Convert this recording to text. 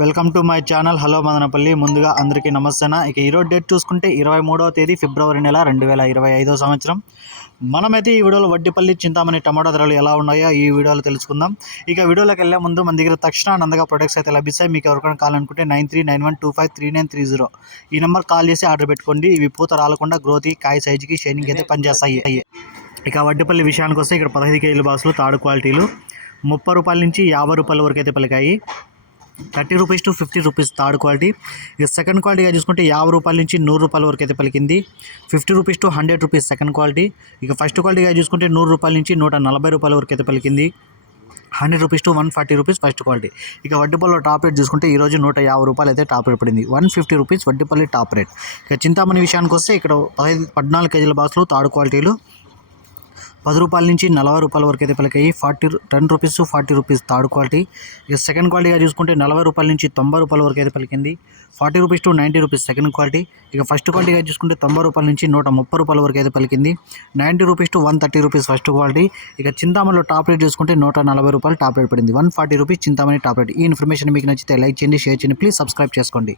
Welcome to my channel. Hello Madanapalle. ముందుగా అందరికీ నమస్తేనా? ఇక ఈరోజు డేట్ చూసుకుంటే ఇరవై మూడవ తేదీ ఫిబ్రవరి నెల రెండు వేల ఇరవై ఐదో సంవత్సరం. మనమైతే ఈ వీడియోలో వడ్డిపల్లి చింతామణి టమాటా ధరలు ఎలా ఉన్నాయో ఈ వీడియోలో తెలుసుకుందాం. ఇక వీడియోలోకి వెళ్ళే ముందు మన దగ్గర తక్షణ నందగా ప్రొడక్ట్స్ అయితే లభిస్తాయి. మీకు ఎవరికైనా కావాలనుకుంటే nine three nine one two five three nine three zero. ఈ నెంబర్ కాల్ చేసి ఆర్డర్ పెట్టుకోండి. ఇవి పూత రాలకుండా గ్రోత్కి కాయ సైజుకి షైనింగ్ అయితే పనిచేస్తాయి. ఇక వడ్డీపల్లి విషయానికి వస్తే ఇక్కడ పదహైదు కేజీల బాసులు తాడు క్వాలిటీలు ముప్పై రూపాయల నుంచి యాభై రూపాయల వరకు అయితే పలికాయి. Thirty rupees to fifty rupees third quality. ఇక సెకండ్ క్వాలిటీగా చూసుకుంటే యాభై రూపాయల నుంచి నూరు రూపాయల వరకు అయితే పలికింది. Fifty rupees to hundred rupees second quality. ఇక ఫస్ట్ క్వాలిటీగా చూసుకుంటే నూరు రూపాయల నుంచి నూట నలభై రూపాయల వరకు అయితే పలికింది. Hundred rupees to one forty rupees first quality. ఇక వడ్డీపల్లిలో టాప్ రేట్ చూసుకుంటే ఈరోజు నూట యాభై రూపాయలు అయితే టాప్ రేట్ పడింది. One fifty rupees Vaddipalli top rate. ఇక చింతామణి విషయానికి వస్తే ఇక్కడ పదహైదు పద్నాలుగు కేజీల బాక్సులు థర్డ్ క్వాలిటీలు. పది రూపాయల నుంచి నలభై రూపాయల వరకు అయితే పలికాయి forty ten rupees forty rupees third quality. ఇక సెకండ్ క్వాలిటీగా చూసుకుంటే నలభై రూపాయల నుంచి తొంభై రూపాయల వరకు అయితే పలికింది forty rupees to ninety rupees second quality. ఇక ఫస్ట్ క్వాలిటీగా చూసుకుంటే తొంభై రూపాయల నుంచి నూట ముప్పై రూపాయల వరకు అయితే పలికింది ninety rupees to one thirty rupees first quality. ఇక చింతామణిలో టాప్ రేట్ చూసుకుంటే నూట నలభై రూపాయలు టాప్ రేట్ పడింది. One forty rupees Chintamani top rate. ఈ ఇన్ఫర్మేషన్ మీకు నచ్చితే లైక్ చేయండి షేర్ చేయండి ప్లీజ్ సబ్స్క్రైబ్ చేసుకోండి.